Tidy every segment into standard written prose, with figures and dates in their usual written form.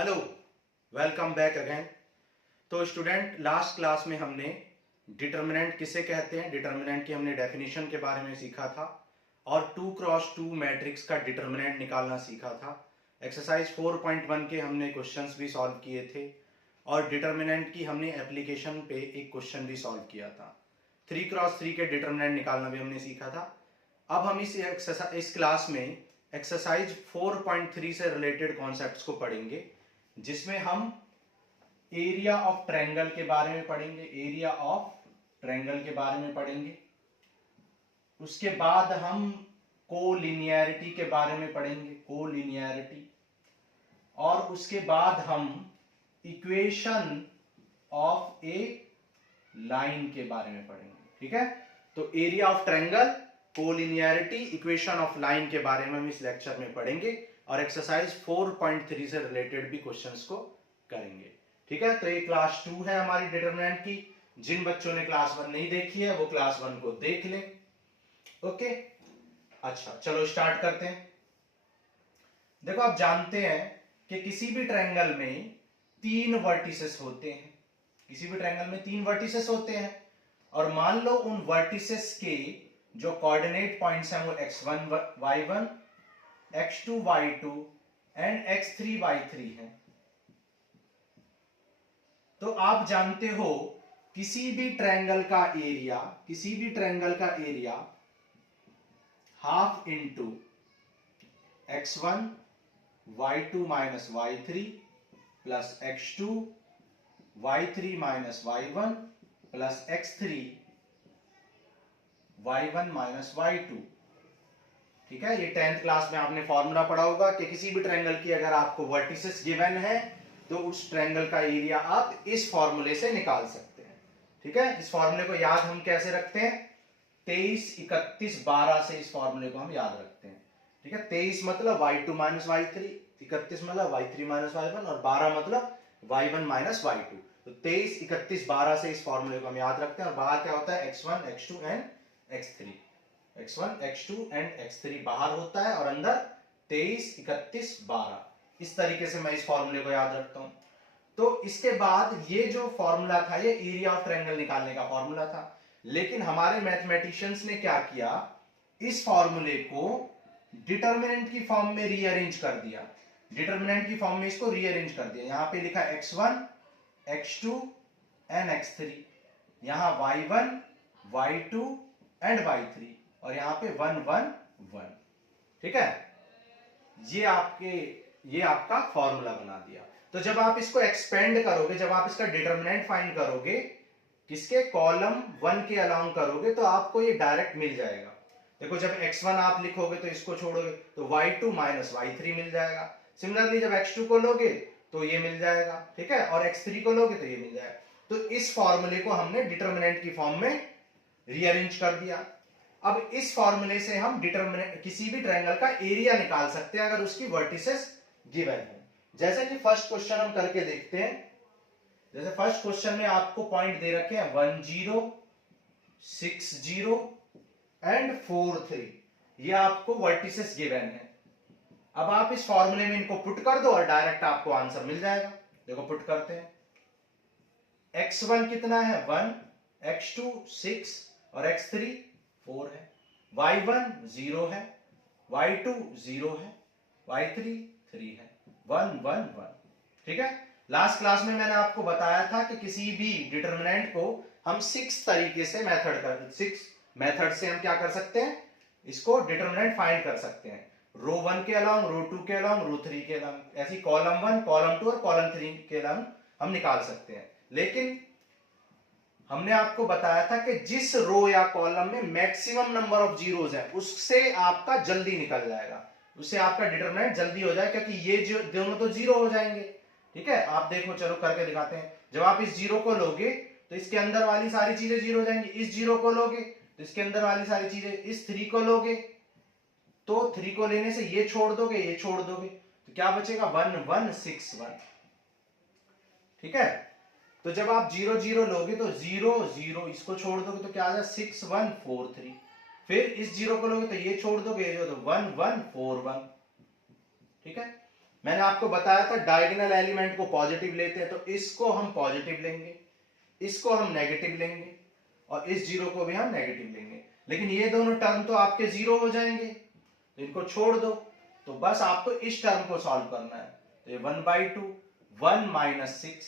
Hello, welcome back again. तो student, last class में हमने डिटर्मिनेंट किसे कहते हैं, डिटर्मिनेंट की हमने डेफिनेशन के बारे में सीखा था और 2x2 मैट्रिक्स का डिटर्मिनेंट निकालना सीखा था। एक्सरसाइज 4.1 के हमने क्वेश्चंस भी सॉल्व किए थे और डिटर्मिनेंट की हमने एप्लीकेशन पे एक क्वेश्चन भी सॉल्व किया था। 3x3 के डिटर्मिनेंट निकालना भी हमने सीखा था। अब हम इस क्लास में एक्सरसाइज 4.3 से रिलेटेड कॉन्सेप्ट्स को पढ़ेंगे, जिसमें हम एरिया ऑफ ट्रायंगल के बारे में पढ़ेंगे, एरिया ऑफ ट्रायंगल के बारे में पढ़ेंगे। उसके बाद हम कोलिनियरिटी के बारे में पढ़ेंगे, कोलिनियरिटी। और उसके बाद हम इक्वेशन ऑफ ए लाइन के बारे में पढ़ेंगे। ठीक है, तो area of triangle, collinearity, equation of line के बारे में हम इस लेक्चर में पढ़ेंगे और एक्सरसाइज 4.3 से रिलेटेड भी क्वेश्चंस को करेंगे। ठीक है, तो ये क्लास 2 है हमारी डिटरमिनेंट की। जिन बच्चों ने क्लास 1 नहीं देखी है वो क्लास 1 को देख लें। ओके, अच्छा चलो स्टार्ट करते हैं। देखो, आप जानते हैं कि किसी भी ट्रायंगल में 3 वर्टिसेस होते हैं, किसी भी ट्रायंगल में 3 वर्टिसेस होते हैं। और मान लो उन वर्टिसेस के जो कोऑर्डिनेट पॉइंट्स हैं वो x1 y1, x2 y2 and x3 y3 है। तो आप जानते हो किसी भी ट्रायंगल का एरिया, किसी भी ट्रायंगल का area half into x1 y2 minus y3 plus x2 y3 minus y1 plus x3 y1 minus y2। ठीक है, ये 10th क्लास में आपने फॉर्मूला पढ़ा होगा कि किसी भी ट्रायंगल की अगर आपको वर्टिसेस गिवन है तो उस ट्रायंगल का एरिया आप इस फॉर्मूले से निकाल सकते हैं। ठीक है, इस फॉर्मूले को याद हम कैसे रखते हैं? 23, 31, 12 से इस फॉर्मूले को हम याद रखते हैं। ठीक है, 23 मतलब y2 माइनस y3, 31 मतलब y3 माइनस y1 और 12 मतलब y1 माइनस y2। तो 23, 31, 12 से इस फॉर्मूले को हम याद रखते हैं। और बाहर क्या होता है? x1, x2 and x3। x1, x2 and x3 बाहर होता है और अंदर 23, 31, 12। इस तरीके से मैं इस फॉर्मूले को याद रखता हूं। तो इसके बाद ये जो फॉर्मूला था ये एरिया ऑफ ट्रायंगल निकालने का फॉर्मूला था, लेकिन हमारे मैथमेटिशियंस ने क्या किया, इस फॉर्मूले को डिटर्मिनेंट की फॉर्म में रीअरेंज कर दिया। डिटर्मिनेंट की फॉर्म में इसको रीअरेंज कर दिया। यहां पे लिखा x1, x2 एंड x3, यहां y1, y2 एंड y3 और यहां पे 1 1 1। ठीक है, ये आपका फॉर्मूला बना दिया। तो जब आप इसको एक्सपेंड करोगे, जब आप इसका डिटर्मिनेंट फाइंड करोगे, किसके कॉलम 1 के अलाउंग करोगे, तो आपको ये डायरेक्ट मिल जाएगा। देखो, जब x1 आप लिखोगे तो इसको छोड़ोगे तो y2 माइनस y3 मिल जाएगा। सिमिलरली जब x2 को लोगे तो ये मिल जाएगा। ठीक है, और x3 को लोगे तो ये मिल जाएगा। तो इस फॉर्मूले को हमने डिटर्मिनेंट की फॉर्म में रीअरेंज कर दिया। अब इस फॉर्मूले से हम डिटरमिनेंट किसी भी ट्रायंगल का एरिया निकाल सकते हैं अगर उसकी वर्टिसेस गिवन है। जैसे कि फर्स्ट क्वेश्चन हम करके देखते हैं। जैसे फर्स्ट क्वेश्चन में आपको पॉइंट दे रखे हैं 1 0, 6 0 एंड 4 3। ये आपको वर्टिसेस गिवन है। अब आप इस फॉर्मूले में इनको पुट कर दो और डायरेक्ट आपको आंसर मिल जाएगा। देखो, पुट करते हैं। x1 कितना है? 1, x2 6 और x3 4 है, y1 0 है, y2 0 है, y3 3 है, 1 1 1। ठीक है, लास्ट क्लास में मैंने आपको बताया था कि किसी भी डिटर्मिनेंट को हम 6 तरीके से सिक्स मेथड से हम क्या कर सकते हैं, इसको डिटर्मिनेंट फाइंड कर सकते हैं। रो 1 के अलाउंग, रो 2 के अलाउंग, रो 3 के अलाउंग, ऐसी कॉलम 1, कॉलम 2 और कॉलम 3 के अलाउंग हम निकाल सकते हैं। लेकिन हमने आपको बताया था कि जिस रो या कॉलम में मैक्सिमम नंबर ऑफ जीरोस है उससे आपका जल्दी निकल जाएगा, उससे आपका डिटरमिनेंट जल्दी हो जाए, क्योंकि ये जो दोनों तो जीरो हो जाएंगे। ठीक है, आप देखो, चलो करके दिखाते हैं। जब आप इस जीरो को लोगे तो इसके अंदर वाली सारी चीजें जीरो हो जाएंगी। इस जीरो को लोगे तो इसके अंदर वाली सारी चीजें, इस 3 को लोगे तो 3 को लेने से ये छोड़ दोगे, ये छोड़ दोगे, तो क्या बचेगा? 1 1 6 1। ठीक है, तो जब आप 0 0 लोगे तो 0 0, इसको छोड़ दोगे तो क्या आ जाए? 6 1 4 3। फिर इस 0 को लोगे तो ये छोड़ दोगे, ये तो 1 1 4 1। ठीक है, मैंने आपको बताया था डायगोनल एलिमेंट को पॉजिटिव लेते हैं, तो इसको हम पॉजिटिव लेंगे, इसको हम नेगेटिव लेंगे और इस जीरो को भी हम नेगेटिव लेंगे। लेकिन ये दोनों टर्म तो आपके जीरो हो जाएंगे, तो इनको छोड़ दो। तो बस आपको इस टर्म को सॉल्व करना है। तो ये 1/2, 1 माइनस 6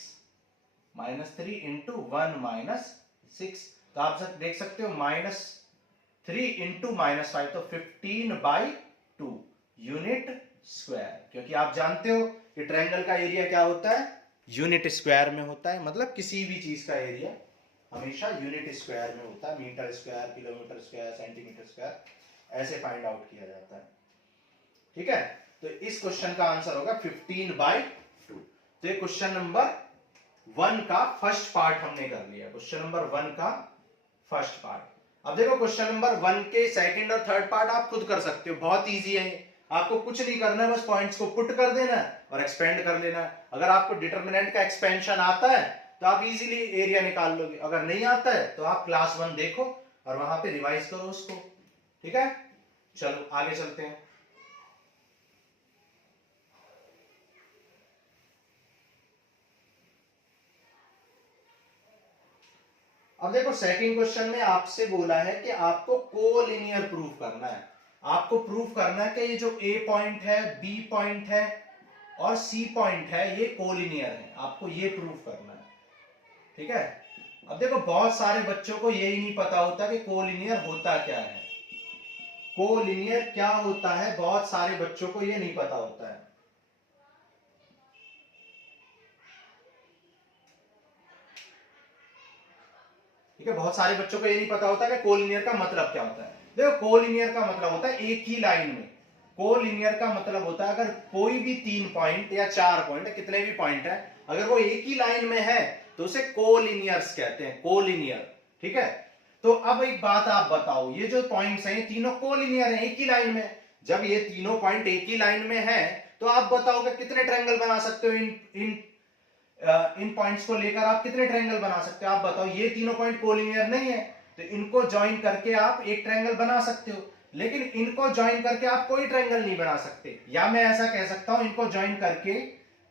माइनस 3 इंटू 1 माइनस 6। तो आप सब देख सकते हो -3 इंटू -5, तो 15/2 यूनिट स्क्वायर। क्योंकि आप जानते हो कि ट्रायंगल का एरिया क्या होता है, यूनिट स्क्वायर में होता है। मतलब किसी भी चीज का एरिया हमेशा यूनिट स्क्वायर में होता है। Metre square, kilometre square, centimetre square, ऐसे फाइंड आउट किया जाता है। ठीक है, तो इस क्वेश्चन का आंसर होगा 15/2। तो ये क्वेश्चन नंबर 1 का फर्स्ट पार्ट हमने कर लिया। क्वेश्चन नंबर 1 का फर्स्ट पार्ट। अब देखो क्वेश्चन नंबर 1 के सेकंड और थर्ड पार्ट आप खुद कर सकते हो, बहुत इजी है। आपको कुछ नहीं करना है, बस पॉइंट्स को पुट कर देना है और एक्सपेंड कर लेना है। अगर आपको डिटरमिनेंट का एक्सपेंशन आता है तो आप इजीली एरिया निकाल लोगे। अगर नहीं आता है तो आप क्लास 1 देखो और वहां पे रिवाइज करो उसको। ठीक है, चलो आगे चलते हैं। अब देखो सेकंड क्वेश्चन में आपसे बोला है कि आपको कोलिनियर प्रूफ करना है। आपको प्रूफ करना है कि ये जो ए पॉइंट है, बी पॉइंट है और सी पॉइंट है, ये कोलिनियर है। आपको ये प्रूफ करना है। ठीक है, अब देखो बहुत सारे बच्चों को यही नहीं पता होता कि कोलिनियर होता क्या है। कोलिनियर क्या होता है, बहुत सारे बच्चों को ये नहीं पता होता है। ठीक है, बहुत सारे बच्चों को ये नहीं पता होता कि कोलिनियर का मतलब क्या होता है। देखो कोलिनियर का मतलब होता है एक ही लाइन में। कोलिनियर का मतलब होता है अगर कोई भी 3 पॉइंट या 4 पॉइंट, कितने भी पॉइंट है, अगर वो एक ही लाइन में है तो उसे कोलिनियर्स कहते हैं, कोलिनियर। ठीक है, तो अब एक बात आप बताओ, ये जो पॉइंट्स हैं ये तीनों कोलिनियर हैं, एक ही लाइन में। जब ये तीनों पॉइंट एक ही लाइन में है तो आप बताओ कि कितने ट्रायंगल बना सकते हो इन पॉइंट्स को लेकर आप कितने ट्रायंगल बना सकते हो। आप बताओ, ये तीनों पॉइंट कोलिनियर नहीं है तो इनको ज्वाइन करके आप एक ट्रायंगल बना सकते हो, लेकिन इनको ज्वाइन करके आप कोई ट्रायंगल नहीं बना सकते। या मैं ऐसा कह सकता हूं, इनको ज्वाइन करके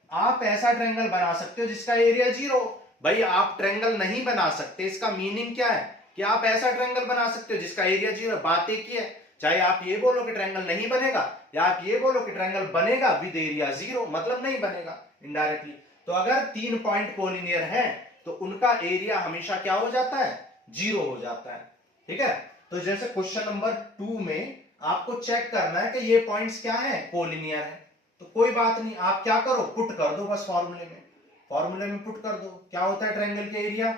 आप ऐसा ट्रायंगल बना सकते हो जिसका एरिया 0। भाई आप ट्रायंगल नहीं बना सकते, इसका मीनिंग क्या है कि आप ऐसा ट्रायंगल बना सकते हो जिसका एरिया 0। बात एक ही है, चाहे आप ये बोलो कि ट्रायंगल नहीं बनेगा या आप ये बोलो कि ट्रायंगल बनेगा विद एरिया 0, मतलब नहीं बनेगा इनडायरेक्टली। तो अगर 3 पॉइंट कोलिनियर हैं तो उनका एरिया हमेशा क्या हो जाता है, 0 हो जाता है। ठीक है, तो जैसे क्वेश्चन नंबर 2 में आपको चेक करना है कि ये पॉइंट्स क्या है, कोलिनियर है। तो कोई बात नहीं, आप क्या करो, पुट कर दो बस फॉर्मूले में। फॉर्मूले में पुट कर दो। क्या होता है ट्रायंगल के एरिया,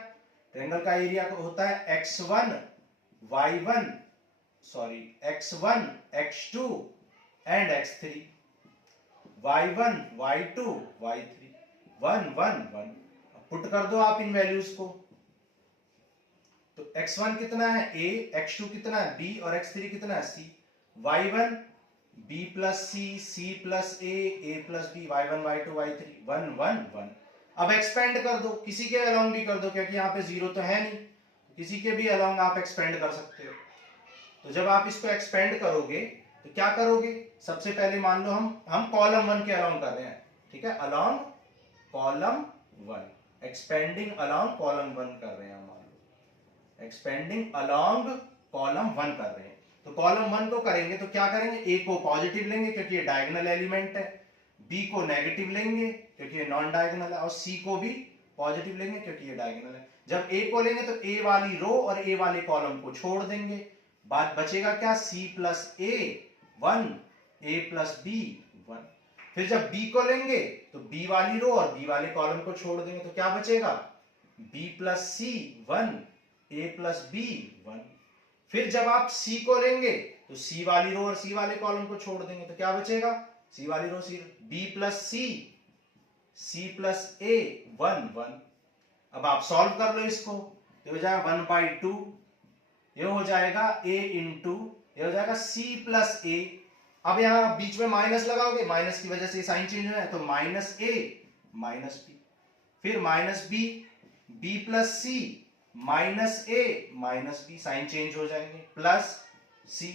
ट्रायंगल का एरिया होता है x1 y1 sorry x1 x2 and x3, y1 y2 y3 1 1 1। Put कर दो आप इन वैल्यूज को। तो x1 कितना है a, x2 कितना है b और x3 कितना है c। y1 b plus c, c प्लस a plus b, y1 y2 y3 1 1 1। अब एक्सपेंड कर दो, किसी के अलोंग भी कर दो क्योंकि यहाँ पे 0 तो है नहीं, किसी के भी अलोंग आप एक्सपेंड कर सकते हो। तो जब आप इसको एक्सपेंड करोगे तो क्या करोगे, सबसे पहले मान लो हम कॉलम 1 के अलोंग कर रहे हैं। ठीक है, along column 1, expanding along column 1 कर रहे हैं। मान लो एक्सपेंडिंग अलोंग कॉलम 1 कर रहे हैं, तो कॉलम 1 को करेंगे तो क्या करेंगे, ए को पॉजिटिव लेंगे क्योंकि ये डायगोनल एलिमेंट है, बी को नेगेटिव लेंगे क्योंकि ये नॉन डायगोनल है, और सी को भी पॉजिटिव लेंगे क्योंकि ये डायगोनल है। जब ए को लेंगे तो ए वाली रो और ए वाले कॉलम को छोड़ देंगे, बात बचेगा क्या, सी प्लस ए 1, ए प्लस बी 1। फिर जब b को लेंगे तो b वाली रो और b वाले कॉलम को छोड़ देंगे तो क्या बचेगा, b plus c 1, a plus b 1। फिर जब आप c को लेंगे तो c वाली रो और c वाले कॉलम को छोड़ देंगे तो क्या बचेगा, c वाली row c, b plus c, c प्लस a 1 1। अब आप सॉल्व कर लो इसको, ये हो जाएगा 1/2, ये हो जाएगा a इंटू, ये हो जाएगा c प्लस a। अब यहां बीच में माइनस लगाओगे, माइनस की वजह से साइन चेंज हो है तो माइनस a माइनस b, फिर minus b, b plus c minus a minus b, sign change हो जाएंगे, plus c,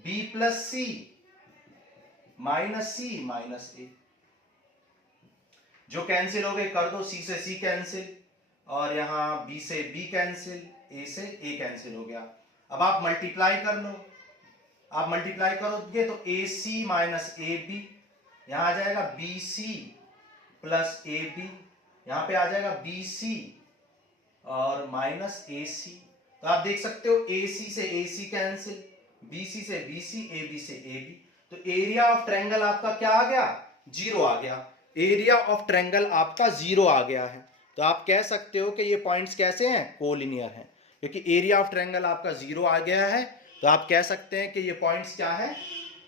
b plus c minus c minus a। जो कैंसिल हो गए कर दो, सी से सी कैंसिल, और यहां बी से बी कैंसिल, ए से ए कैंसिल हो गया। अब आप मल्टीप्लाई कर लो, आप मल्टीप्लाई करोगे तो ए सी माइनस ए बी, यहां आ जाएगा b c plus a b, यहां पे आ जाएगा बी सी और माइनस ए सी। तो आप देख सकते हो ए सी से ए सी कैंसिल, बी सी से बी सी, ए बी से ए बी। तो एरिया ऑफ ट्रायंगल आपका क्या आ गया? जीरो आ गया। एरिया ऑफ ट्रायंगल आपका जीरो आ गया है। तो आप कह सकते हो कि ये पॉइंट्स कैसे हैं? कोलिनियर हैं, क्योंकि एरिया ऑफ ट्रायंगल आपका जीरो आ गया है। तो आप कह सकते हैं कि ये पॉइंट्स क्या है?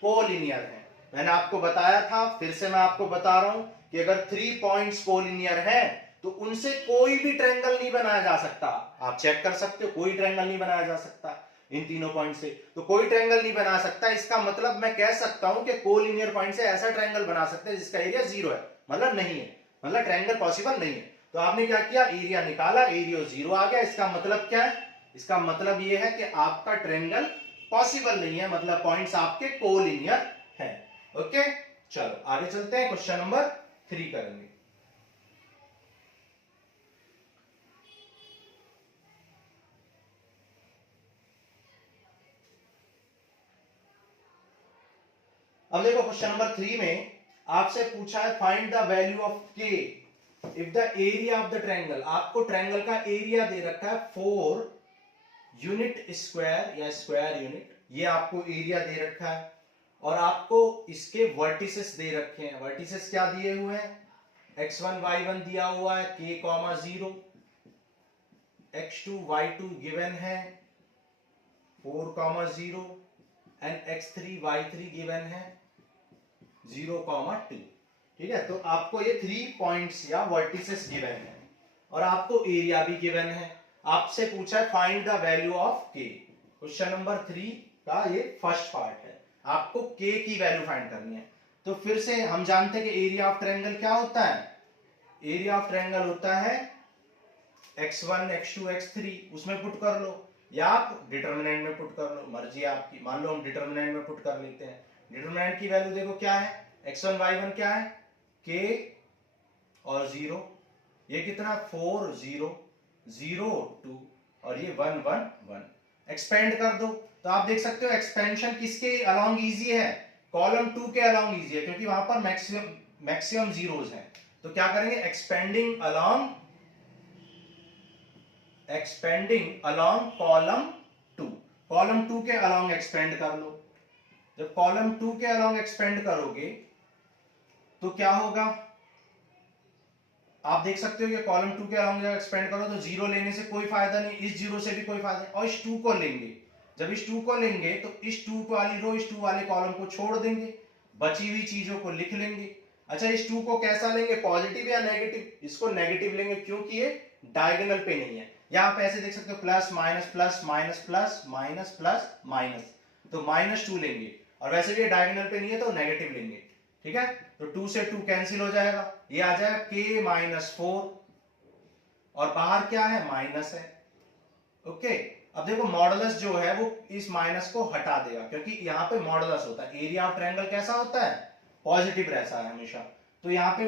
कोलिनियर हैं। मैंने आपको बताया था, फिर से मैं आपको बता रहा हूं कि अगर 3 पॉइंट्स कोलिनियर हैं तो उनसे कोई भी ट्रायंगल नहीं बनाया जा सकता। आप चेक कर सकते हो, कोई ट्रायंगल नहीं बनाया जा सकता इन तीनों पॉइंट से। तो कोई ट्रायंगल नहीं बना सकता, इसका मतलब मैं कह सकता हूं कि कोलिनियर पॉइंट से ऐसा ट्रायंगल बना सकते हैं जिसका एरिया जीरो है, मतलब नहीं है, मतलब ट्रायंगल पॉसिबल नहीं है। तो आपने क्या किया? एरिया निकाला, एरिया जीरो आ गया। इसका मतलब क्या है? इसका मतलब यह है कि आपका ट्रायंगल पॉसिबल नहीं है, मतलब पॉइंट्स आपके कोलिनियर है। ओके, चलो आगे चलते हैं, क्वेश्चन नंबर 3 करेंगे। अब देखो क्वेश्चन नंबर 3 में आपसे पूछा है फाइंड द वैल्यू ऑफ के if the area of the triangle. आपको ट्रायंगल का एरिया दे रखा है 4 यूनिट स्क्वायर या स्क्वायर यूनिट, ये आपको एरिया दे रखा है, और आपको इसके वर्टिसेस दे रखे हैं। वर्टिसेस क्या दिए हुए हैं? x1 y1 दिया हुआ है, k, 0, x2 y2 गिवन है 4, 0 एंड x3 y3 गिवन है 0, 2। ठीक है, तो आपको ये 3 पॉइंट्स या वर्टिसेस गिवन है और आपको एरिया भी गिवन है। आपसे पूछा है फाइंड द वैल्यू ऑफ के। क्वेश्चन नंबर 3 का ये फर्स्ट पार्ट है, आपको के की वैल्यू फाइंड करनी है। तो फिर से हम जानते हैं कि एरिया ऑफ ट्रायंगल क्या होता है? एरिया ऑफ ट्रायंगल होता है x1 x2 x3, उसमें पुट कर लो या आप डिटरमिनेंट में पुट कर लो, मर्जी आपकी। मान लो हम डिटरमिनेंट में पुट कर लेते हैं। डिटरमिनेंट की वैल्यू देखो क्या है? x1 y1 क्या है? k और 0, ये कितना? 4 0 0 2 और ये 1 1 1। एक्सपेंड कर दो तो आप देख सकते हो एक्सपेंशन किसके अलोंग इजी है? कॉलम 2 के अलोंग इजी है, क्योंकि वहां पर मैक्सिमम जीरोस हैं। तो क्या करेंगे? Expanding along column 2। कॉलम 2 के अलोंग एक्सपेंड कर लो। जब कॉलम 2 के अलोंग एक्सपेंड करोगे तो क्या होगा? आप देख सकते हो कि कॉलम 2 के अलोंग जब एक्सपेंड करो तो 0 लेने से कोई फायदा नहीं, इस 0 से भी कोई फायदा नहीं, और इस 2 को लेंगे। जब इस 2 को लेंगे तो इस 2 वाली रो, इस 2 वाले कॉलम को छोड़ देंगे, बची हुई चीजों को लिख लेंगे। अच्छा, इस 2 को कैसा लेंगे? पॉजिटिव या नेगेटिव? इसको नेगेटिव लेंगे, क्योंकि ये डायगोनल पे नहीं है। या आप ऐसे देख सकते हो plus minus plus minus plus minus plus minus, तो -2 लेंगे, और वैसे भी ये डायगोनल पे नहीं है तो नेगेटिव लेंगे। ठीक है, तो 2 से 2 कैंसिल हो जाएगा, ये आ जाएगा k - 4, और बाहर क्या है? माइनस है। ओके, अब देखो मॉडुलस जो है वो इस माइनस को हटा देगा, क्योंकि यहाँ पे मॉडुलस होता है। एरिया ऑफ ट्रायंगल कैसा होता है? पॉजिटिव रहता है हमेशा, तो यहाँ पे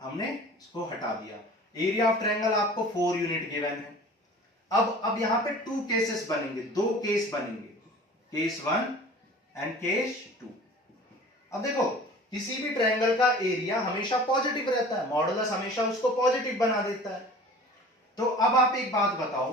हमने इसको हटा दिया। एरिया ऑफ ट्रायंगल आपको 4 यूनिट गिवन है। अब यहाँ पे 2 केसेस बनेंगे, 2 केस बनेंगे, केस 1 एंड केस 2। अब देखो किसी भी ट्रायंगल का एरिया हमेशा पॉजिटिव रहता है, मॉडुलस हमेशा उसको पॉजिटिव बना देता है। तो अब आप एक बात बताओ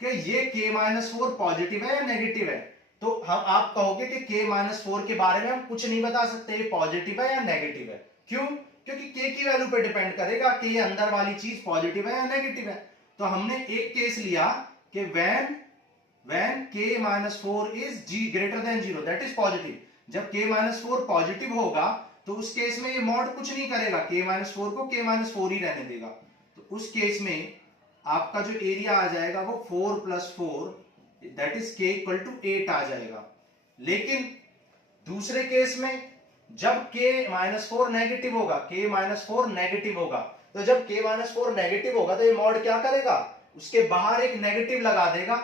कि ये k-4 पॉजिटिव है या नेगेटिव है? तो हम आप कहोगे कि k-4 के बारे में हम कुछ नहीं बता सकते, ये पॉजिटिव है या नेगेटिव है। क्यों? क्योंकि k की वैल्यू पे डिपेंड करेगा कि ये अंदर वाली चीज पॉजिटिव है या नेगेटिव है। तो हमने एक केस लिया कि when k-4 is greater than 0, that is positive। जब k-4 पॉजिटिव होगा तो उस केस में ये मॉड कुछ नहीं करेगा, k-4 को k-4 ही रहने देगा। तो उस केस में आपका जो एरिया आ जाएगा वो 4 + 4 दैट इज k = 8 आ जाएगा। लेकिन दूसरे केस में जब k-4 नेगेटिव होगा, k-4 नेगेटिव होगा, तो जब k-4 नेगेटिव होगा तो ये मॉड क्या करेगा? उसके बाहर एक नेगेटिव लगा देगा,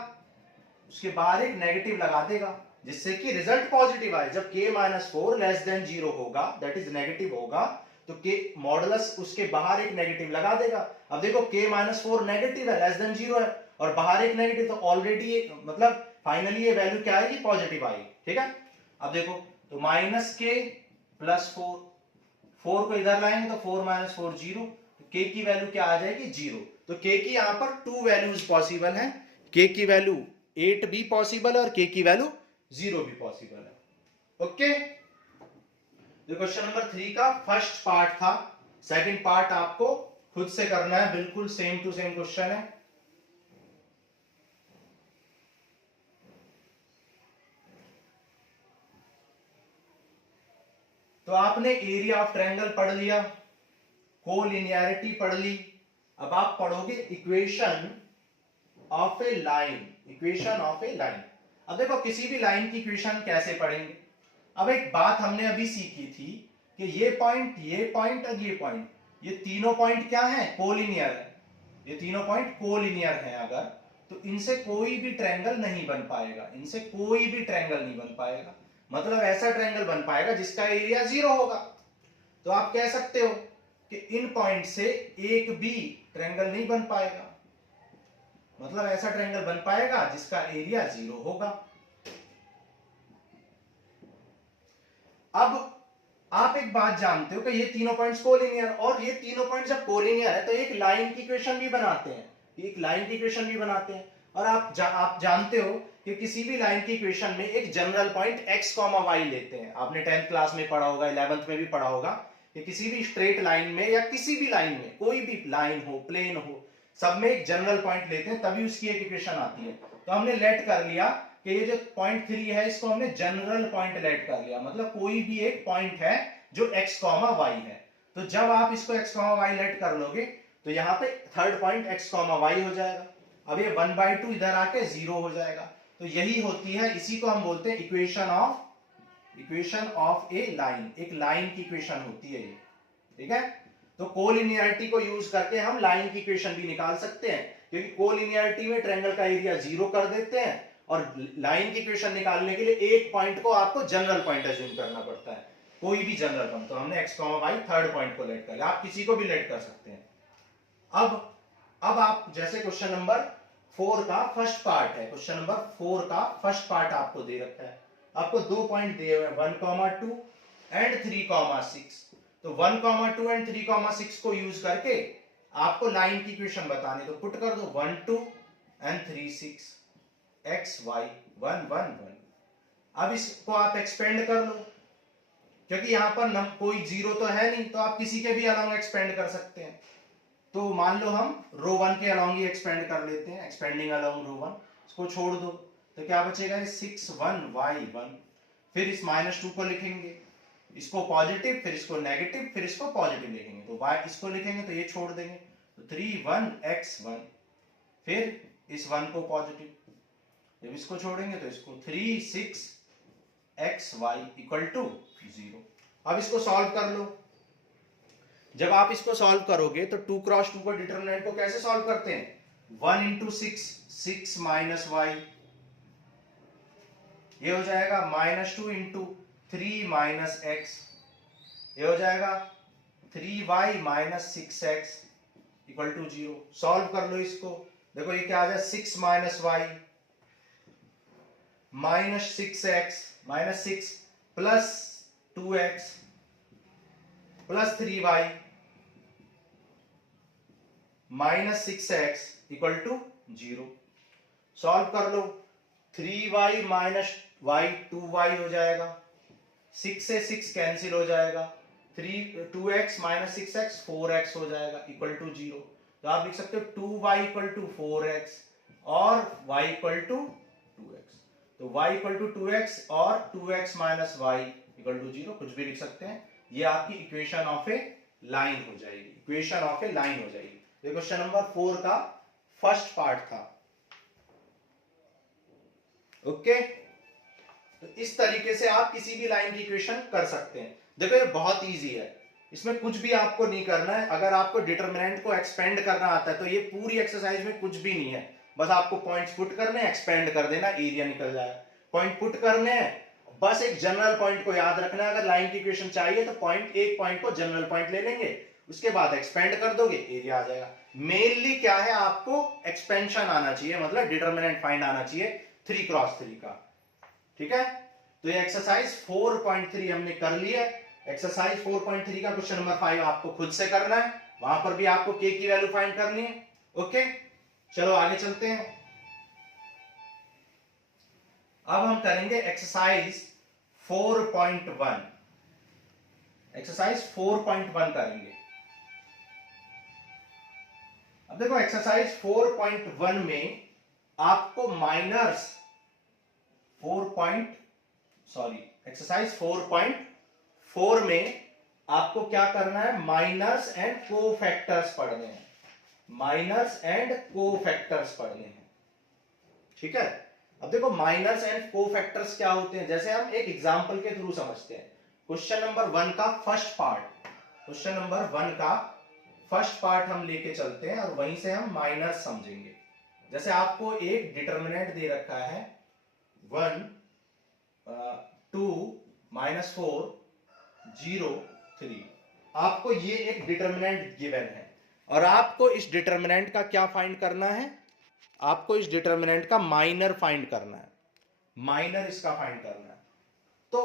उसके बाहर एक नेगेटिव लगा देगा, जिससे कि रिजल्ट पॉजिटिव आए। जब k-4 <0 होगा, दैट इज नेगेटिव होगा, तो के मॉडुलस उसके बाहर एक नेगेटिव लगा देगा। अब देखो k माइनस 4 नेगेटिव है, लेस देन 0 है, और बाहर एक नेगेटिव, तो ऑलरेडी ये मतलब फाइनली ये वैल्यू क्या आएगी, पॉजिटिव आएगी। ठीक है, अब देखो तो माइनस के प्लस 4 को इधर लाएंगे तो 4 माइनस 4 0, तो k की वैल्यू क्या आ जाएगी, 0। तो k की यहां पर 2 वैल्यूज पॉसिबल है, k की वैल्यू 8 भी पॉसिबल है और k की वैल्यू 0 भी पॉसिबल है। ओके, क्वेश्चन नंबर 3 का फर्स्ट पार्ट था, सेकंड पार्ट आपको खुद से करना है, बिल्कुल सेम टू सेम क्वेश्चन है। तो आपने एरिया ऑफ ट्रायंगल पढ़ लिया, कोलिनियरिटी पढ़ ली, अब आप पढ़ोगे equation of A line, equation of A line. अब देखो किसी भी लाइन की इक्वेशन कैसे पढ़ेंगे। अब एक बात हमने अभी सीखी थी कि ये पॉइंट और ये पॉइंट, ये तीनों पॉइंट क्या है, कोलिनियर है, ये तीनों पॉइंट कोलिनियर है अगर, तो इनसे कोई भी ट्रायंगल नहीं बन पाएगा, इनसे कोई भी ट्रायंगल नहीं बन पाएगा, मतलब ऐसा ट्रायंगल बन पाएगा जिसका एरिया 0 होगा। तो आप कह सकते हो कि इन पॉइंट से एक भी ट्रायंगल नहीं बन पाएगा, मतलब ऐसा ट्रायंगल बन पाएगा जिसका एरिया 0 होगा। अब आप एक बात जानते हो कि ये तीनों पॉइंट्स कोलिनियर, और ये तीनों पॉइंट्स जब कोलिनियर है तो एक लाइन की इक्वेशन भी बनाते हैं, एक लाइन की इक्वेशन भी बनाते हैं। और आप जानते हो कि किसी भी लाइन की इक्वेशन में एक जनरल पॉइंट x, y लेते हैं। आपने 10th क्लास में पढ़ा होगा, 11th में भी पढ़ा होगा कि किसी भी स्ट्रेट लाइन में या किसी भी लाइन में, कोई भी लाइन हो, प्लेन हो, सब में एक जनरल पॉइंट लेते हैं, तभी उसकी एक इक्वेशन आती है। तो हमने लेट कर लिया कि ये जो पॉइंट 3 है इसको हमने जनरल पॉइंट लेट कर लिया, मतलब कोई भी एक पॉइंट है जो x, y है। तो जब आप इसको x, y लेट कर लोगे तो यहाँ पे थर्ड पॉइंट x, y हो जाएगा। अब ये 1/2 इधर आके 0 हो जाएगा। तो यही होती है, इसी को हम बोलते हैं इक्वेशन ऑफ ए लाइन, एक लाइन की इक्वेशन होती है ये। ठीक है, तो कोलिनियरिटी को यूज करके हम लाइन की इक्वेशन भी निकाल सकते हैं, क्योंकि कोलिनियरिटी में ट्रायंगल का एरिया 0 कर देते हैं, और लाइन की इक्वेशन निकालने के लिए एक पॉइंट को आपको जनरल पॉइंट अज्यूम करना पड़ता है, कोई भी जनरल पॉइंट। तो हमने x, y थर्ड पॉइंट को लेट कर लिया, आप किसी को भी लेट कर सकते हैं। अब आप जैसे क्वेश्चन नंबर 4 का फर्स्ट पार्ट है, क्वेश्चन नंबर 4 का फर्स्ट पार्ट आपको दे रखा है, आपको 2 पॉइंट दिए हुए हैं 1,2 एंड 3,6। तो 1,2 एंड 3,6 को यूज करके आपको लाइन की इक्वेशन बतानी, तो पुट कर दो 1, 2 एंड 3, 6 x, y 1, 1, 1। अब इसको आप एक्सपेंड कर लो, क्योंकि यहां पर कोई 0 तो है नहीं, तो आप किसी के भी अलोंग एक्सपेंड कर सकते हैं। तो मान लो हम रो 1 के अलोंग ही एक्सपेंड कर लेते हैं, एक्सपेंडिंग अलोंग रो 1, इसको छोड़ दो तो क्या बचेगा, 6, 1, y 1। फिर इस -2 को लिखेंगे, इसको पॉजिटिव, फिर इसको नेगेटिव, फिर इसको पॉजिटिव लिखेंगे, तो y इसको लिखेंगे तो ये छोड़ देंगे, तो 3, 1 x 1, फिर इस 1 को पॉजिटिव, जब इसको छोड़ेंगे तो इसको 3, 6 x y इक्वल टू 0। अब इसको सॉल्व कर लो। जब आप इसको सॉल्व करोगे तो 2 क्रॉस 2 को डिटरमिनेंट को कैसे सॉल्व करते हैं, 1 इंटू 6, 6 माइनस y, ये हो जाएगा -2 इंटू 3 माइनस x, ये हो जाएगा 3y minus 6x equal to 0। Solve कर लो इसको, देखो ये क्या आ जाए, 6 minus y minus 6x minus 6 plus 2x plus 3y minus 6x equal to 0। Solve कर लो, 3y माइनस y 2y हो जाएगा, 6 से 6 कैंसिल हो जाएगा, 2x माइनस 6x 4x हो जाएगा इक्वल टू 0। तो आप लिख सकते हो 2y इक्वल टू 4x और y इक्वल टू 2x। तो y इक्वल टू 2x और 2x minus y equal to 0, कुछ भी लिख सकते हैं। ये आपकी इक्वेशन ऑफ ए लाइन हो जाएगी, इक्वेशन ऑफ ए लाइन हो जाएगी। ये क्वेश्चन नंबर 4 का फर्स्ट पार्ट था। ओके, तो इस तरीके से आप किसी भी लाइन की इक्वेशन कर सकते हैं। देखो ये बहुत इजी है, इसमें कुछ भी आपको नहीं करना है। अगर आपको डिटरमिनेंट को एक्सपेंड करना आता है तो ये पूरी एक्सरसाइज में कुछ भी नहीं है, बस आपको पॉइंट्स पुट करने हैं, एक्सपेंड कर देना, एरिया निकल जाएगा। पॉइंट पुट करने हैं, बस एक जनरल पॉइंट को याद रखना है, अगर लाइन की इक्वेशन चाहिए तो पॉइंट, एक पॉइंट को जनरल पॉइंट ले लेंगे, उसके बाद एक्सपेंड कर दोगे, एरिया आ जाएगा। मेनली क्या है, आपको एक्सपेंशन आना चाहिए, मतलब डिटरमिनेंट फाइंड आना चाहिए 3x3 का। ठीक है, तो ये एक्सरसाइज 4.3 हमने कर लिया। एक्सरसाइज 4.3 का क्वेश्चन नंबर 5 आपको खुद से करना है, वहां पर भी आपको k की वैल्यू फाइंड करनी है। ओके, चलो आगे चलते हैं। अब हम करेंगे एक्सरसाइज 4.1। एक्सरसाइज 4.1 करेंगे। अब देखो एक्सरसाइज 4.1 में आपको माइनर्स एक्सरसाइज 4.4 में आपको क्या करना है, माइनर्स एंड कोफैक्टर्स पढ़ने हैं। माइनर्स एंड कोफैक्टर्स पढ़ने हैं। ठीक है, अब देखो माइनर्स एंड कोफैक्टर्स क्या होते हैं, जैसे हम एक एग्जांपल के थ्रू समझते हैं। क्वेश्चन नंबर 1 का फर्स्ट पार्ट, क्वेश्चन नंबर 1 का फर्स्ट पार्ट हम लेके चलते हैं और वहीं से हम माइनर्स समझेंगे। जैसे आपको एक डिटरमिनेंट दे रखा है 1 2 -4 0 3, आपको ये एक डिटरमिनेंट गिवन है और आपको इस डिटरमिनेंट का क्या फाइंड करना है, आपको इस डिटरमिनेंट का माइनर फाइंड करना है। माइनर इसका फाइंड करना है। तो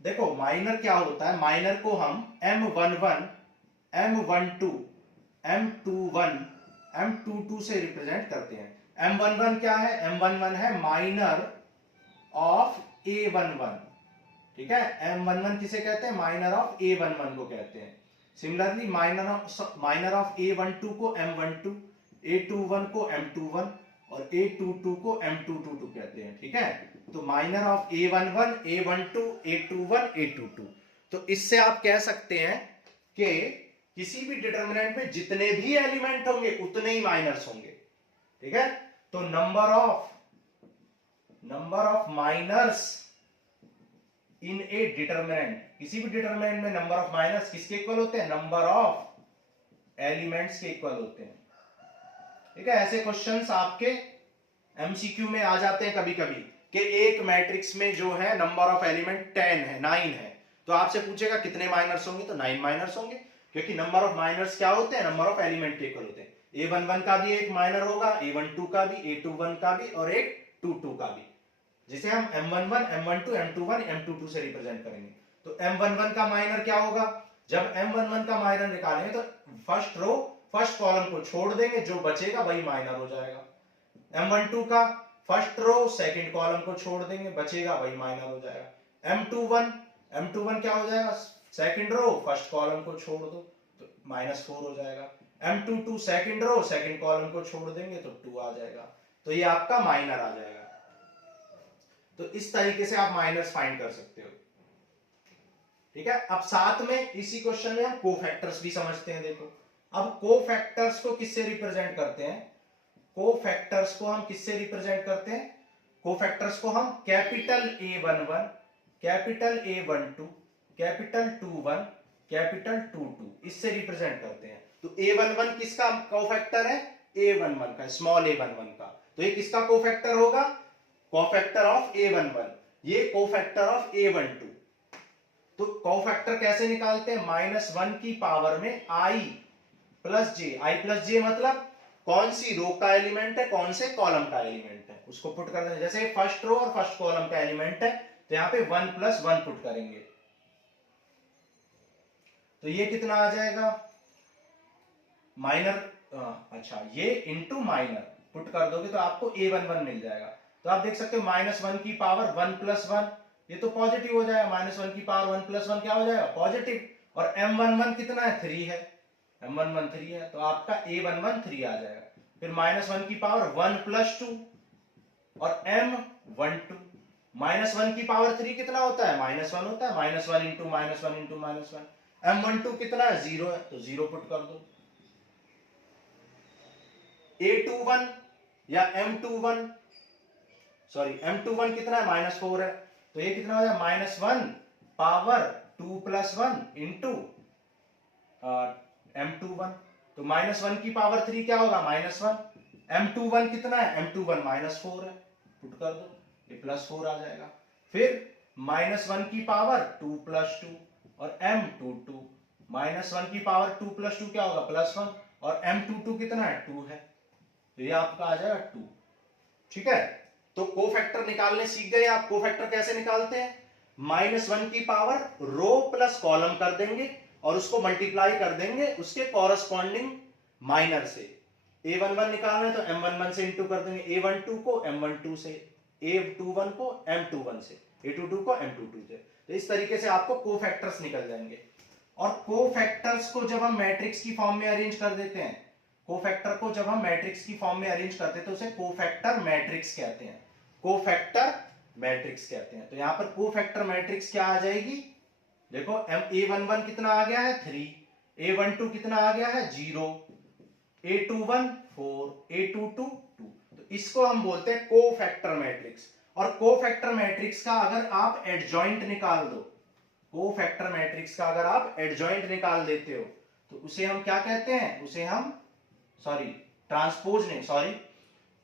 देखो माइनर क्या होता है, माइनर को हम M11 M12 M21 M22 से रिप्रेजेंट करते हैं। M11 क्या है, M11 है माइनर ऑफ A11। ठीक है, M11 किसे कहते हैं, माइनर ऑफ A11 को कहते हैं। सिमिलरली माइनर ऑफ A12 को M12, A21 को M21 और A22 को M222 कहते हैं। ठीक है, तो minor of A11 A12 A21 A22। तो इससे आप कह सकते हैं कि किसी भी डिटरमिनेंट में जितने भी एलिमेंट होंगे उतने ही माइनर्स होंगे। ठीक है, तो number of minors in a determinant, किसी भी डिटरमिनेंट में नंबर ऑफ माइनर्स किसके इक्वल होते हैं, नंबर ऑफ एलिमेंट्स के इक्वल होते हैं। ठीक है, ऐसे क्वेश्चंस आपके एमसीक्यू में आ जाते हैं कभी कभी कि एक मैट्रिक्स में जो है नंबर ऑफ एलिमेंट 10 है, 9 है, तो आपसे पूछेगा कितने माइनर्स होंगे, तो 9 माइनर्स होंगे, क्योंकि नंबर ऑफ माइनर्स क्या होते हैं, नंबर ऑफ एलिमेंट के इक्वल होते हैं। A11 का भी एक माइनर होगा, A12 का भी, A21 का भी और एक 22 का भी, जिसे हम M11 M12 M21 M22 से रिप्रेजेंट करेंगे। तो M11 का माइनर क्या होगा, जब M11 का माइनर निकालेंगे तो फर्स्ट रो फर्स्ट कॉलम को छोड़ देंगे, जो बचेगा वही माइनर हो जाएगा। M12 का फर्स्ट रो सेकंड कॉलम को छोड़ देंगे, बचेगा वही माइनर हो जाएगा। M21 क्या हो जाएगा, सेकंड रो फर्स्ट कॉलम को छोड़ दो तो -4 हो जाएगा। M22 second row second column को छोड़ देंगे तो 2 आ जाएगा, तो ये आपका माइनर आ जाएगा। तो इस तरीके से आप माइनर्स फाइंड कर सकते हो। ठीक है, अब साथ में इसी क्वेश्चन में हम कोफैक्टर्स भी समझते हैं। देखो अब कोफैक्टर्स को किससे रिप्रेजेंट करते हैं, कोफैक्टर्स को हम किससे रिप्रेजेंट करते हैं, कोफैक्टर्स को हम capital A11 capital A12 capital 21 capital 22 इससे रिप्रेजेंट करते हैं। तो A11 किसका कोफैक्टर है, A11 का, स्मॉल A11 का, तो ये किसका कोफैक्टर होगा, कोफैक्टर ऑफ A11, ये कोफैक्टर ऑफ A12। तो कोफैक्टर कैसे निकालते हैं, -1 की पावर में i प्लस जे मतलब कौन सी रो का एलिमेंट है, कौन से कॉलम का एलिमेंट है, उसको पुट कर देंगे। जैसे फर्स्ट रो और फर्स्ट कॉलम का एलिमेंट है तो यहां पे 1 + 1 पुट करेंगे, तो ये कितना आ जाएगा, माइनर, अच्छा ये इंटू माइनर पुट कर दोगे तो आपको A11 मिल जाएगा। तो आप देख सकते हो -1 की पावर 1 + 1, ये तो पॉजिटिव हो जाएगा, -1 की पावर 1 + 1 क्या हो जाएगा, पॉजिटिव। और M11 कितना है, 3 है, M11 3 है, तो आपका A11 3 आ जाएगा। फिर -1 की पावर 1 + 2 और M12, -1 की पावर 3 कितना होता है, -1 होता है, -1 × -1 × -1। M12 कितना है, 0 है, तो 0 पुट कर दो। A21 या M21, सॉरी M21 कितना है, -4 है, तो ये कितना हो जाएगा, -1 पावर 2 + 1 इंटू M21, तो -1 की पावर 3 क्या होगा, -1। M21 कितना है, M21 -4 है, पुट कर दो, ये +4 आ जाएगा। फिर -1 की पावर 2 + 2 और m22 -1 की पावर 2 + 2 क्या होगा +1 और m22 कितना है 2 है, तो ये आपका आ जाएगा 2। ठीक है, तो कोफैक्टर निकालने सीख गए आप। कोफैक्टर कैसे निकालते हैं, -1 की पावर रो प्लस कॉलम कर देंगे और उसको मल्टीप्लाई कर देंगे उसके कॉरस्पॉन्डिंग माइनर से। a11 निकालना है तो m11 से इंटू कर देंगे, a12 को m12 से, a21 को m21 से, a22 को m22 से। तो इस तरीके से आपको कोफैक्टर्स निकल जाएंगे। और कोफैक्टर्स को जब हम मैट्रिक्स की फॉर्म में अरेंज कर देते हैं, कोफैक्टर को जब हम मैट्रिक्स की फॉर्म में अरेंज करते हैं तो उसे कोफैक्टर मैट्रिक्स कहते हैं, कोफैक्टर मैट्रिक्स कहते हैं। तो यहां पर कोफैक्टर मैट्रिक्स क्या आ जाएगी, देखो a11 कितना आ गया है 3, a12 कितना आ गया है 0, a21 4, a22 2। तो इसको हम बोलते हैं कोफैक्टर मैट्रिक्स। और कोफैक्टर मैट्रिक्स का अगर आप एडजॉइंट निकाल दो, कोफैक्टर मैट्रिक्स का अगर आप एडजॉइंट निकाल देते हो तो उसे हम क्या कहते हैं, उसे हम ट्रांसपोज नहीं,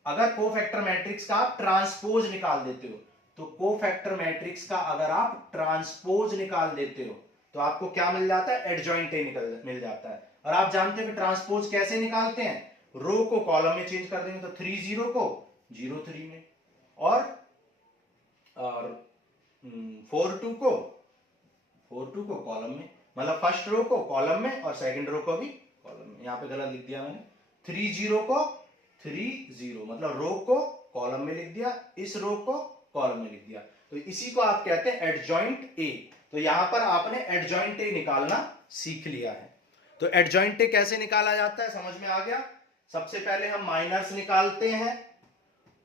अगर कोफैक्टर मैट्रिक्स का आप ट्रांसपोज निकाल देते हो, तो कोफैक्टर मैट्रिक्स का अगर आप ट्रांसपोज निकाल देते हो तो आपको क्या मिल जाता है, एडजॉइंट ए मिल जाता है। और आप जानते हो कि ट्रांसपोज कैसे निकालते हैं, रो को कॉलम में चेंज कर देंगे तो 3 0 को 0 3 में, और 4 2 को कॉलम में, मतलब फर्स्ट रो को कॉलम में और सेकंड रो को भी कॉलम में। यहां पे गलत लिख दिया मैंने, 3 0 को 3 0 मतलब रो को कॉलम में लिख दिया, इस रो को कॉलम में लिख दिया। तो इसी को आप कहते हैं एडजॉइंट ए। तो यहां पर आपने एडजॉइंट ए निकालना सीख लिया है। तो एडजॉइंट ए कैसे निकाला जाता है समझ में आ गया। सबसे पहले हम माइनर्स निकालते हैं,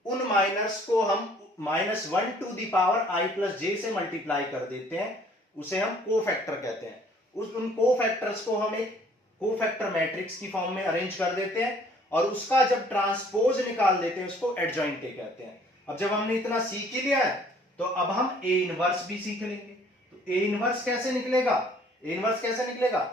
उन माइनर्स को हम -1 to the power i plus j से मल्टीप्लाई कर देते हैं, उसे हम कोफैक्टर कहते हैं। उन कोफैक्टर्स को हम एक कोफैक्टर मैट्रिक्स की फॉर्म में अरेंज कर देते हैं और उसका जब ट्रांसपोज निकाल देते हैं उसको एडजॉइंट ए कहते हैं। अब जब हमने इतना सीख ही लिया है तो अब हम ए इनवर्स भी सीख लेंगे। तो ए इनवर्स कैसे निकलेगा, ए इनवर्स कैसे निकलेगा,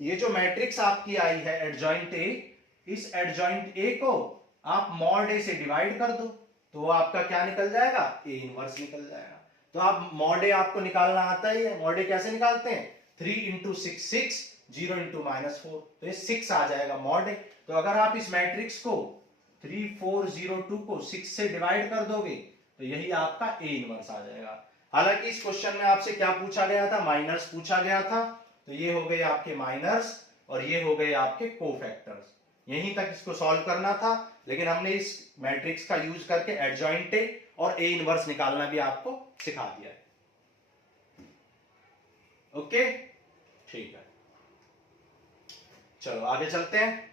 ये जो मैट्रिक्स आपकी आई है एडजॉइंट ए, इस एडजॉइंट ए को आप मॉड ए से डिवाइड कर दो तो आपका क्या निकल जाएगा, ए इनवर्स निकल जाएगा। तो आप मॉड ए आपको निकालना आता ही है, मॉड ए कैसे निकालते हैं, 3 × 6 6, 0 × -4, तो ये 6 आ जाएगा मॉड ए। तो अगर आप इस मैट्रिक्स को 3 4 0 2 को 6 से डिवाइड कर दोगे तो यही आपका ए इनवर्स आ जाएगा। हालांकि इस क्वेश्चन में आपसे क्या पूछा गया था, माइनर्स पूछा गया था, तो ये हो गए आपके माइनर्स और ये हो गए आपके कोफैक्टर्स। यहीं तक इसको सॉल्व करना था, लेकिन हमने इस मैट्रिक्स का यूज करके एडजॉइंट ए और ए इनवर्स निकालना भी आपको सिखा दिया है। ओके, ठीक है, चलो आगे चलते हैं।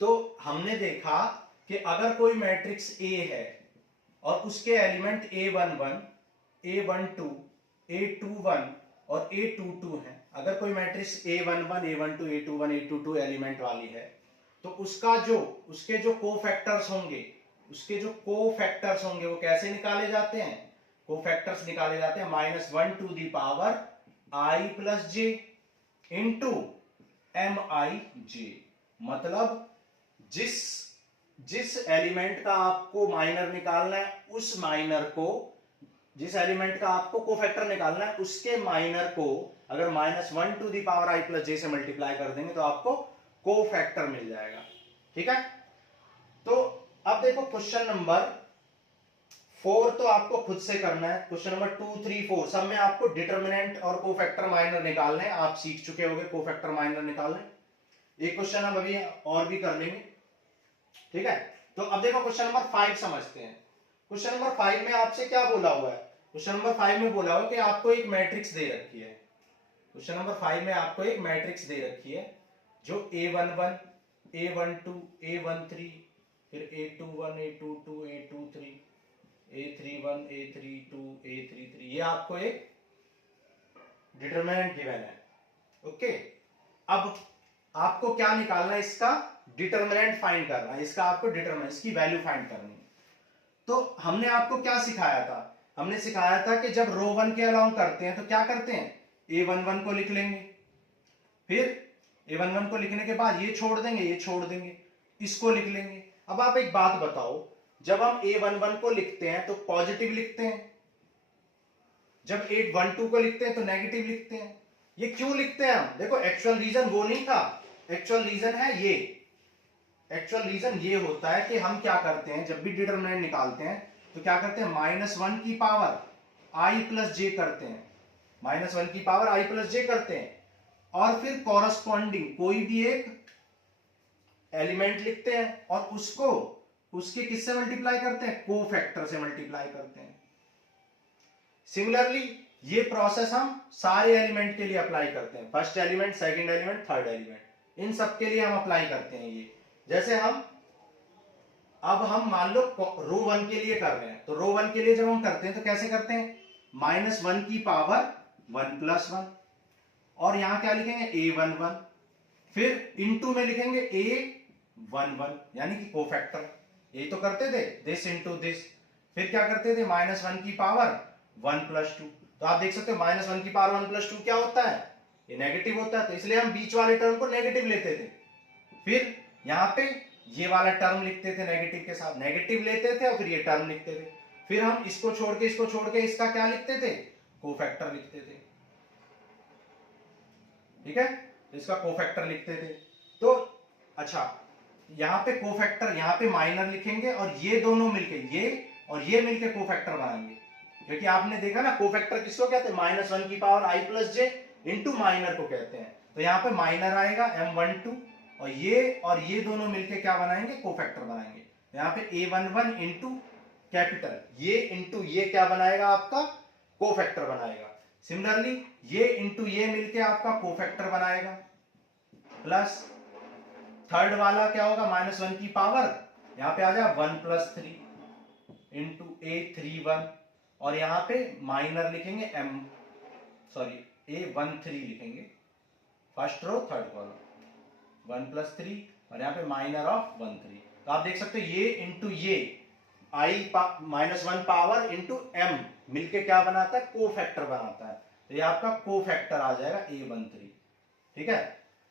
तो हमने देखा कि अगर कोई मैट्रिक्स ए है और उसके एलिमेंट a11, a12, a21 और a22 हैं, अगर कोई matrix a11, a12, a21, a22 element वाली है तो उसके जो कोफैक्टर्स होंगे वो कैसे निकाले जाते हैं, कोफैक्टर्स निकाले जाते हैं -1 to the power i plus j into mij। मतलब जिस एलिमेंट का आपको माइनर निकालना है, उस माइनर को, जिस एलिमेंट का आपको कोफैक्टर निकालना है उसके माइनर को अगर -1 to the power i plus j से मल्टीप्लाई कर देंगे तो आपको कोफैक्टर मिल जाएगा। ठीक है, तो अब देखो क्वेश्चन नंबर 4 तो आपको खुद से करना है, क्वेश्चन नंबर 2 3 4 सब में आपको डिटर्मिनेंट और कोफैक्टर माइनर निकालने हैं। आप सीख चुके होंगे कोफैक्टर माइनर निकालने। एक क्वेश्चन हम अभी और भी कर लेंगे। ठीक है, तो अब देखो क्वेश्चन नंबर 5 समझते हैं। क्वेश्चन नंबर 5 में आपसे क्या बोला हुआ है, क्वेश्चन नंबर 5 में बोला हुआ कि आपको एक मैट्रिक्स दे रखी है। क्वेश्चन नंबर 5 में आपको एक मैट्रिक्स दे रखी है जो a11, a12, a13, फिर a21, a22, a23, a31, a32, a33, ये आपको एक डिटरमिनेंट गिवन है। ओके, अब आपको क्या निकालना है, इसका डिटर्मिनेंट फाइंड करना है, इसका आपको डिटर्मिनेंट, इसकी वैल्यू फाइंड करनी है। तो हमने आपको क्या सिखाया था, हमने सिखाया था कि जब रो वन के अलाउंग करते हैं तो क्या करते हैं, A11 को लिख लेंगे, फिर A11 को लिखने के बाद ये छोड़ देंगे, ये छोड़ देंगे, इसको लिख लेंगे। अब आप एक बात बताओ, जब हम A11 को लिखते हैं तो पॉजिटिव लिखते हैं, जब 812 को लिखते हैं तो नेगेटिव लिखते हैं। ये क्यों लिखते हैं हम, देखो एक्चुअल रीजन वो नहीं था, एक्चुअल रीजन है ये, एक्चुअल रीजन ये होता है कि हम क्या करते हैं, जब भी डिटरमिनेंट निकालते हैं तो क्या करते हैं, -1 की पावर i प्लस जे करते हैं, -1 की पावर i प्लस जे करते हैं, और फिर कॉरस्पॉन्डिंग कोई भी एक एलिमेंट लिखते हैं और उसको उसके किससे मल्टीप्लाई करते हैं, कोफैक्टर से मल्टीप्लाई करते हैं। सिमिलरली ये प्रोसेस हम सारे एलिमेंट के लिए अप्लाई करते हैं, first element, second element, third element, इन सब के लिए हम अप्लाई करते हैं ये। जैसे अब हम मान लो रो वन के लिए कर रहे हैं, तो रो वन के लिए जब हम करते हैं तो कैसे करते हैं, -1 की पावर 1 + 1, और यहां क्या लिखेंगे, A11, फिर इनटू में लिखेंगे A11 यानी कि कोफैक्टर, यही तो करते थे, दिस इनटू दिस, फिर क्या करते थे, -1 की पावर 1 + 2। तो आप देख सकते हो -1 की पावर 1 + 2 क्या होता है, ये नेगेटिव होता है, तो इसलिए हम बीच वाले टर्म को नेगेटिव लेते थे, फिर यहां पे ये वाला टर्म लिखते थे नेगेटिव के साथ, नेगेटिव लेते थे और फिर ये टर्म लिखते थे, फिर हम इसको छोड़ के इसका क्या लिखते थे, कोफैक्टर लिखते थे, ठीक है, इसका कोफैक्टर लिखते थे। तो अच्छा, यहां पे कोफैक्टर, यहां पे माइनर लिखेंगे और ये दोनों मिलके, ये और ये मिलके कोफैक्टर बनाएंगे, क्योंकि आपने देखा ना कोफैक्टर किसको कहते हैं, -1 की power i plus j into minor को कहते हैं। तो यहाँ पे माइनर आएगा M12 और ये दोनों मिलके क्या बनाएंगे, कोफैक्टर बनाएंगे। यहाँ पे A11 इंटू कैपिटल, ये इंटू ये क्या बनाएगा, आपका कोफैक्टर बनाएगा। सिमिलरली ये इंटू ये मिलके आपका कोफैक्टर बनाएगा, प्लस थर्ड वाला क्या होगा, -1 की पावर यहाँ पे आ जाए 1 + 3 इंटू A31, और यहाँ पे माइनर लिखेंगे A13 लिखेंगे, फर्स्ट रो थर्ड कॉलम, 1 + 3 और यहाँ पे माइनर ऑफ 1 3। तो आप देख सकते हो ये इंटू ये -1 पावर इंटू m मिलके क्या बनाता है, कोफैक्टर बनाता है। तो ये आपका कोफैक्टर आ जाएगा A13, ठीक है।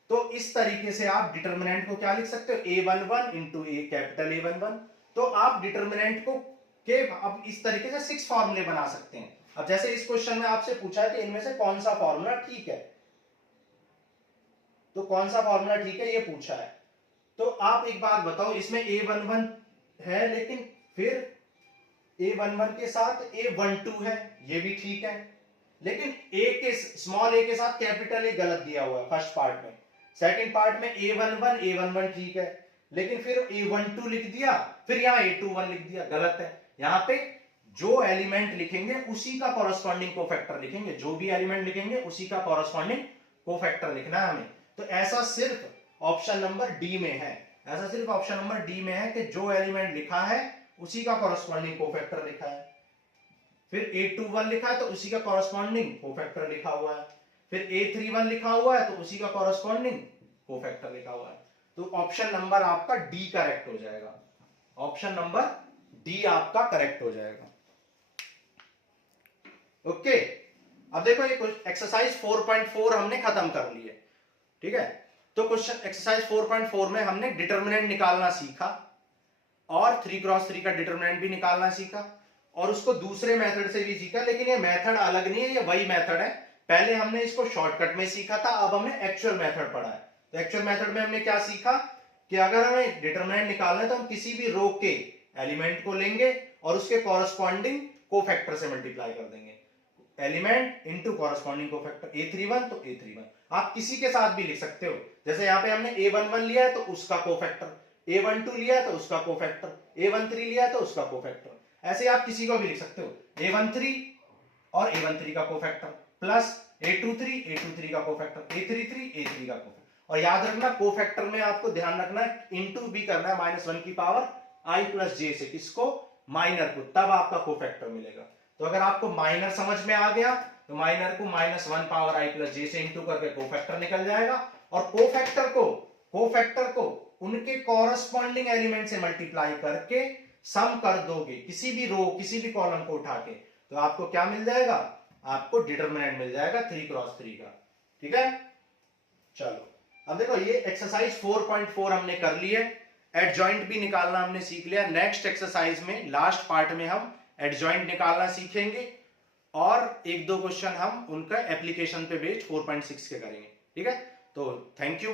तो इस तरीके से आप डिटर्मिनेंट को क्या लिख सकते हो, A11 इंटू ए कैपिटल A11। तो आप डिटर्मिनेंट को के अब इस तरीके से 6 फॉर्मूले बना सकते हैं। अब जैसे इस क्वेश्चन में आपसे पूछा है कि इनमें से कौन सा फॉर्मूला ठीक है, तो कौन सा फॉर्मूला ठीक है ये पूछा है। तो आप एक बात बताओ, इसमें A11 है लेकिन फिर A11 के साथ A12 है, ये भी ठीक है, लेकिन स्मॉल a के साथ कैपिटल ए गलत दिया हुआ है फर्स्ट पार्ट में। सेकंड पार्ट में A11 ठीक है, लेकिन फिर A12 लिख दिया, फिर यहाँ A21 लिख दिया, गलत है। यहाँ पे जो एलिमेंट लिखेंगे उसी का कॉरस्पॉन्डिंग कोफैक्टर लिखेंगे, जो भी एलिमेंट लिखेंगे उसी का कॉरस्पॉन्डिंग कोफैक्टर लिखना है हमें। तो ऐसा सिर्फ ऑप्शन नंबर डी में है, ऐसा सिर्फ ऑप्शन नंबर डी में है कि जो एलिमेंट लिखा है उसी का कॉरस्पॉन्डिंग कोफैक्टर लिखा है, फिर A21 लिखा है तो उसी का कॉरस्पॉन्डिंग कोफैक्टर लिखा हुआ है, फिर A31 लिखा हुआ है तो उसी का कॉरस्पॉन्डिंग कोफैक्टर लिखा हुआ है। तो ऑप्शन नंबर आपका डी करेक्ट हो जाएगा, ऑप्शन नंबर डी आपका करेक्ट हो जाएगा। ओके, अब देखो ये एक्सरसाइज 4.4 हमने खत्म कर ली है, ठीक है। तो क्वेश्चन एक्सरसाइज 4.4 में हमने डिटर्मिनेंट निकालना सीखा और 3x3 का डिटर्मिनेंट भी निकालना सीखा, और उसको दूसरे मेथड से भी सीखा, लेकिन ये मेथड अलग नहीं है, ये वही मेथड है। पहले हमने इसको शॉर्टकट में सीखा था, अब हमने एक्चुअल मेथड पढ़ा है। तो एक्चुअल मेथड में हमने क्या सीखा कि अगर हमें डिटरमिनेंट निकालना है तो हम किसी भी रो के एलिमेंट को लेंगे और उसके कॉरस्पॉन्डिंग कोफैक्टर से मल्टीप्लाई कर देंगे, element into corresponding cofactor. A31 तो A31 आप किसी के साथ भी लिख सकते हो, जैसे यहाँ पे हमने A11 लिया है तो उसका कोफैक्टर, A12 लिया है तो उसका कोफैक्टर, A13 लिया है तो उसका कोफैक्टर, ऐसे आप किसी को भी लिख सकते हो, A13 और A13 का कोफैक्टर प्लस A23 का कोफैक्टर, A33 का कोफैक्टर। और याद रखना कोफैक्टर में आपको ध्यान रखना इंटू भी करना है -1 की पावर i प्लस जे से, किसको, माइनर को, तब आपका कोफैक्टर मिलेगा। तो अगर आपको माइनर समझ में आ गया तो माइनर को -1 पावर i प्लस जे से इंटू करके कोफैक्टर निकल जाएगा, और कोफैक्टर को उनके कॉरस्पॉन्डिंग एलिमेंट से मल्टीप्लाई करके सम कर दोगे किसी भी रो किसी भी कॉलम को उठा के, तो आपको क्या मिल जाएगा, आपको डिटरमिनेंट मिल जाएगा 3 क्रॉस 3 का। ठीक है, चलो अब देखो ये एक्सरसाइज 4.4 हमने कर ली है। एडजॉइंट भी निकालना हमने सीख लिया। नेक्स्ट एक्सरसाइज में लास्ट पार्ट में हम एडजॉइंट निकालना सीखेंगे और एक दो क्वेश्चन हम उनका एप्लीकेशन पे बेस्ड 4.6 के करेंगे। ठीक है, तो थैंक यू।